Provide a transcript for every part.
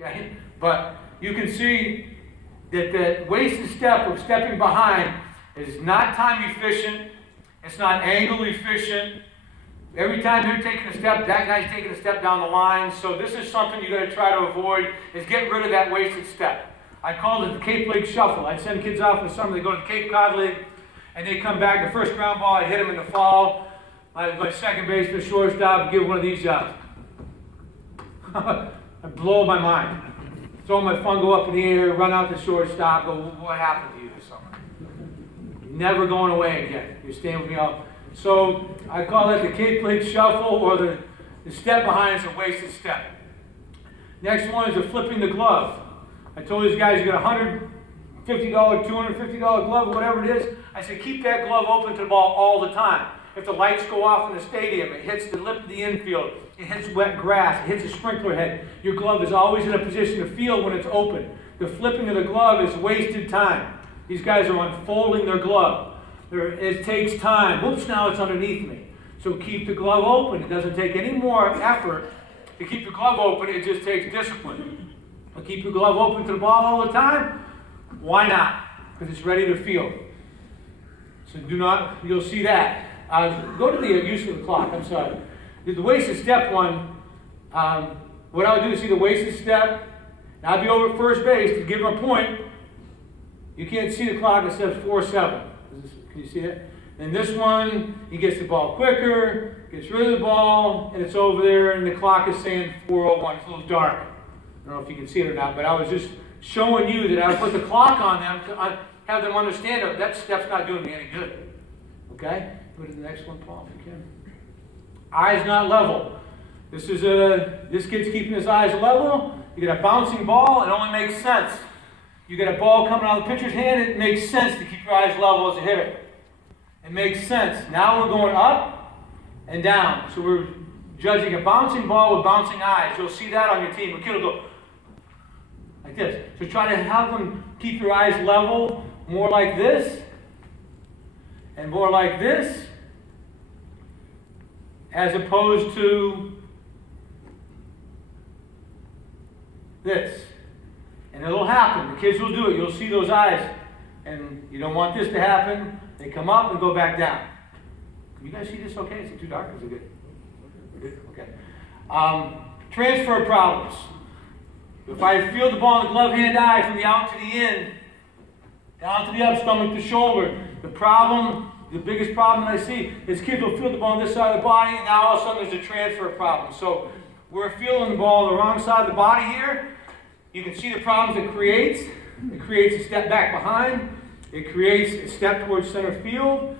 Okay? But you can see that the wasted step of stepping behind is not time efficient. It's not angle efficient. Every time you're taking a step, that guy's taking a step down the line. So this is something you got to try to avoid, is get rid of that wasted step. I called it the Cape League Shuffle. I'd send kids out in the summer, they go to the Cape Cod League, and they come back, the first ground ball, I'd hit them in the fall. My second baseman, shortstop, give one of these jobs. I blow my mind. Throw my phone, go up in the air, run out the shortstop, go, what happened to you this summer? Never going away again. You're staying with me all. So I call it the Cape League Shuffle, or the step behind is a wasted step. Next one is the flipping the glove. I told these guys you got $150, $250 glove, whatever it is. I said keep that glove open to the ball all the time. If the lights go off in the stadium, it hits the lip of the infield, it hits wet grass, it hits a sprinkler head, your glove is always in a position to feel when it's open. The flipping of the glove is wasted time. These guys are unfolding their glove. It takes time. Whoops, now it's underneath me. So keep the glove open. It doesn't take any more effort to keep the glove open. It just takes discipline. But keep your glove open to the ball all the time. Why not? Because it's ready to field. So do not, you'll see that. Go to the use of the clock. I'm sorry. The wasted step one, what I would do is see the wasted step. And I'd be over at first base to give him a point. You can't see the clock. It says 4-7. Can you see it? And this one, he gets the ball quicker, gets rid of the ball, and it's over there, and the clock is saying 4:01. It's a little dark. I don't know if you can see it or not, but I was just showing you that I would put the clock on them to have them understand that that step's not doing me any good. Okay? Go to the next one, Paul, if you can. Eyes not level. This kid's keeping his eyes level. You got a bouncing ball, it only makes sense. You get a ball coming out of the pitcher's hand, it makes sense to keep your eyes level as a hitter. It makes sense. Now we're going up and down. So we're judging a bouncing ball with bouncing eyes. You'll see that on your team. A kid will go like this. So try to have them keep your eyes level, more like this, and more like this, as opposed to this. And it'll happen. The kids will do it. You'll see those eyes. And you don't want this to happen. They come up and go back down. Can you guys see this okay? Is it too dark? Is it good? Good? Okay. Transfer problems. If I feel the ball in the glove hand eye from the out to the in, down to the up, stomach to shoulder, the biggest problem I see is kids will feel the ball on this side of the body, and now all of a sudden there's a transfer problem. So we're feeling the ball on the wrong side of the body here. You can see the problems it creates. It creates a step back behind. It creates a step towards center field.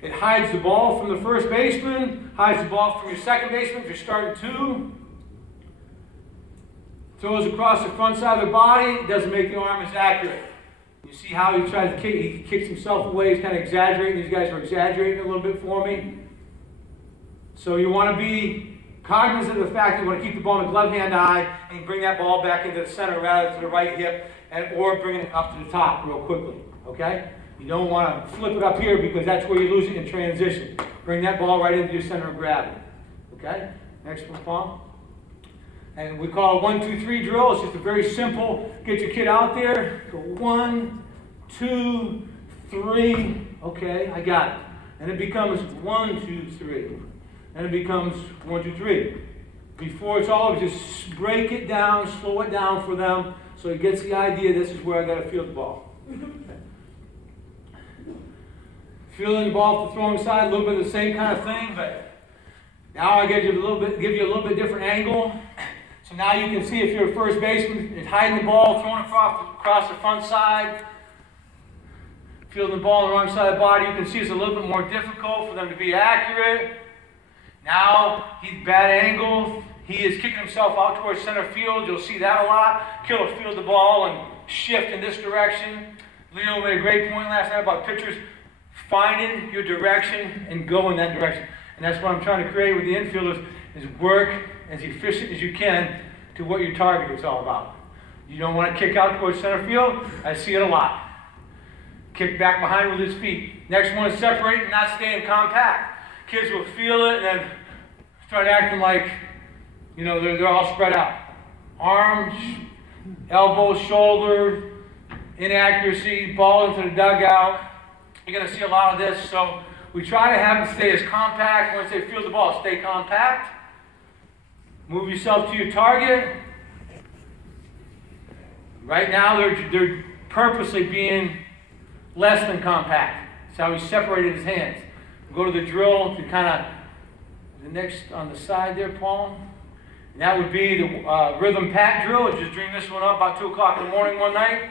It hides the ball from the first baseman, hides the ball from your second baseman if you're starting two. Throws across the front side of the body, doesn't make the arm as accurate. You see how he tries to kick, he kicks himself away, he's kind of exaggerating. These guys are exaggerating a little bit for me. So you want to be cognizant of the fact that you want to keep the ball in the glove hand eye and bring that ball back into the center rather to the right hip, or bring it up to the top real quickly. Okay? You don't want to flip it up here because that's where you lose it in transition. Bring that ball right into your center of gravity. Okay? Next one, Paul. And we call it 1, 2, 3 drill. It's just a very simple, get your kid out there. Go 1, 2, 3. Okay, I got it. And it becomes 1, 2, 3. And it becomes 1, 2, 3. Before it's all over, just break it down, slow it down for them so he gets the idea this is where I got to field the ball. Fielding the ball from the throwing side, a little bit of the same kind of thing, but now I give you a little bit different angle. So now you can see if you're a first baseman, it's hiding the ball, throwing it across the front side, fielding the ball on the wrong side of the body. You can see it's a little bit more difficult for them to be accurate. Now he's bad angle. He is kicking himself out towards center field. You'll see that a lot. Kid will field the ball and shift in this direction. Leo made a great point last night about pitchers finding your direction and go in that direction. And that's what I'm trying to create with the infielders, is work as efficient as you can to what your target is all about. You don't want to kick out towards center field. I see it a lot. Kick back behind with his feet. Next one is separating and not staying compact. Kids will feel it and then start acting like, you know, they're all spread out. arms, elbow, shoulder, inaccuracy, ball into the dugout. You're going to see a lot of this. So we try to have them stay as compact. Once they feel the ball, stay compact. Move yourself to your target. Right now, they're purposely being less than compact. That's how he separated his hands. Go to the drill to kind of, the next on the side there, Paul. And that would be the rhythm pat drill. Just dream this one up about 2 o'clock in the morning one night.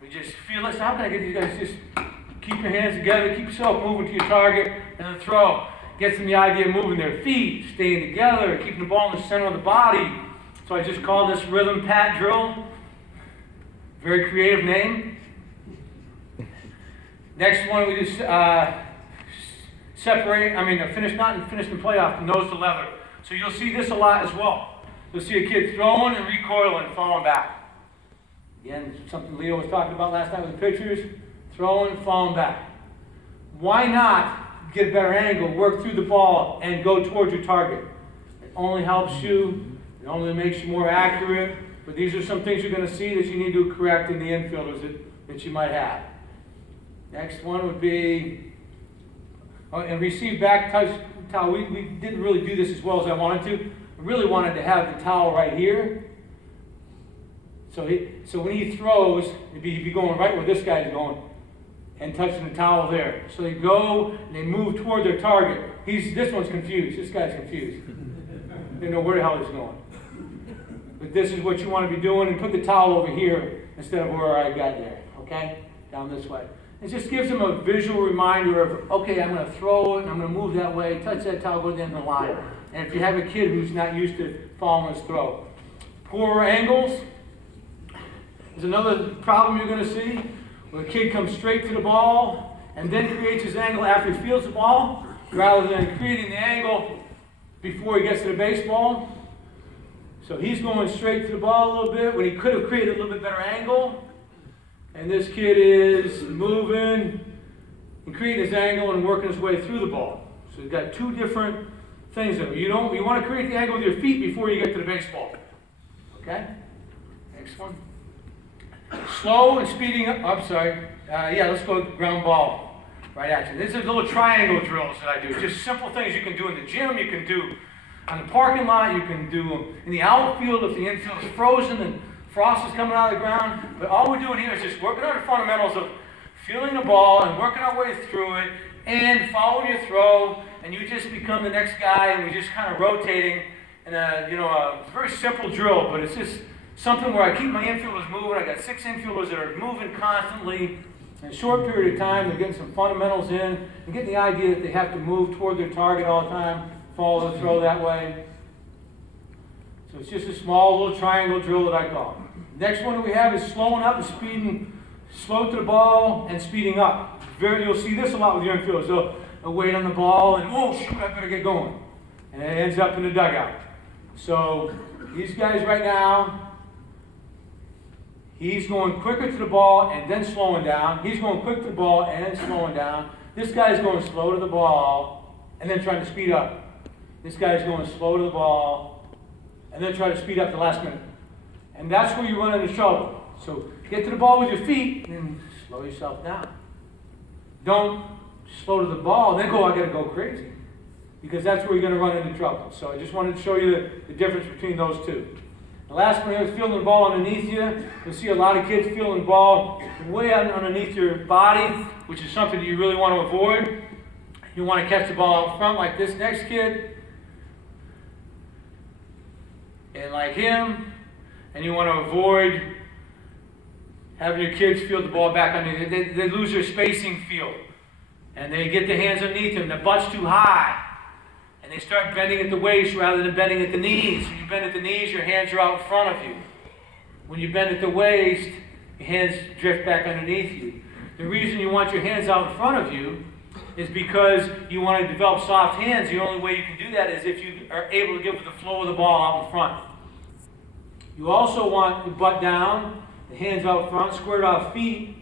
We just feel this. How can I get these guys just keep your hands together, keep yourself moving to your target, and then throw. Gets them the idea of moving their feet, staying together, keeping the ball in the center of the body. So I just call this rhythm pat drill. Very creative name. Next one, we just finish the play off the nose to leather. So you'll see this a lot as well. You'll see a kid throwing and recoiling, falling back. Again, something Leo was talking about last night with the pictures. Throwing, falling back. Why not get a better angle, work through the ball, and go towards your target? It only helps you. It only makes you more accurate. But these are some things you're going to see that you need to correct in the infielders that you might have. Next one would be, and receive back touch towel. We didn't really do this as well as I wanted to. I really wanted to have the towel right here. So when he throws, he'd be going right where this guy's going and touching the towel there. So they go and they move toward their target. This one's confused. This guy's confused. They know where the hell he's going. But this is what you want to be doing, and put the towel over here instead of where I got there. Okay? Down this way. It just gives them a visual reminder of, okay, I'm going to throw it, and I'm going to move that way, touch that towel, go down the line. And if you have a kid who's not used to following his throw. Poor angles is another problem you're going to see. When a kid comes straight to the ball and then creates his angle after he fields the ball, rather than creating the angle before he gets to the baseball. So he's going straight to the ball a little bit when he could have created a little bit better angle. And this kid is moving and creating his angle and working his way through the ball. So you've got two different things there. You want to create the angle with your feet before you get to the baseball. Okay? Next one. Slow and speeding up. Let's go ground ball. Right at you. These are little triangle drills that I do. Just simple things you can do in the gym, you can do on the parking lot, you can do in the outfield if the infield is frozen and frost is coming out of the ground. But all we're doing here is just working on the fundamentals of feeling the ball and working our way through it and following your throw, and you just become the next guy, and we're just kind of rotating in a very simple drill, but it's just something where I keep my infielders moving. I got 6 infielders that are moving constantly in a short period of time. They're getting some fundamentals in and getting the idea that they have to move toward their target all the time, follow the throw that way. So it's just a small little triangle drill that I call. Next one we have is slowing up and speeding, slow to the ball and speeding up. You'll see this a lot with your infielders. They'll wait on the ball and, oh shoot, I better get going. And it ends up in the dugout. So these guys right now, he's going quicker to the ball and then slowing down. He's going quick to the ball and then slowing down. This guy's going slow to the ball and then trying to speed up. This guy's going slow to the ball and then try to speed up the last minute. And that's where you run into trouble. So get to the ball with your feet and slow yourself down. Don't slow to the ball and then go, I got to go crazy. Because that's where you're going to run into trouble. So I just wanted to show you the difference between those two. The last one is feeling the ball underneath you. You'll see a lot of kids feeling the ball way underneath your body, which is something that you really want to avoid. You want to catch the ball out front like this next kid. And like him. And you want to avoid having your kids feel the ball back underneath. They lose their spacing feel. And they get their hands underneath them. The butt's too high. And they start bending at the waist rather than bending at the knees. When you bend at the knees, your hands are out in front of you. When you bend at the waist, your hands drift back underneath you. The reason you want your hands out in front of you is because you want to develop soft hands. The only way you can do that is if you are able to get with the flow of the ball out in front. You also want the butt down, the hands out front, squared off feet,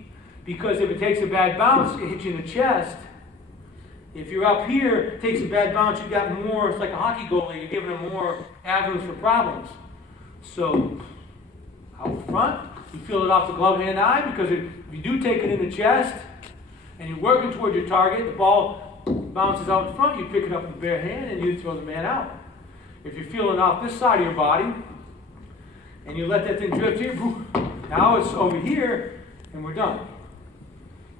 because if it takes a bad bounce, it can hit you in the chest. If you're up here, it takes a bad bounce, you've got more, it's like a hockey goalie, you're giving them more avenues for problems. So out front. You feel it off the glove hand eye, because if you do take it in the chest and you're working toward your target, the ball bounces out in front, you pick it up with the bare hand and you throw the man out. If you're feeling off this side of your body and you let that thing drift here, now it's over here and we're done.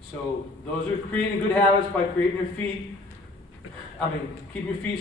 So those are creating good habits by creating your feet, keeping your feet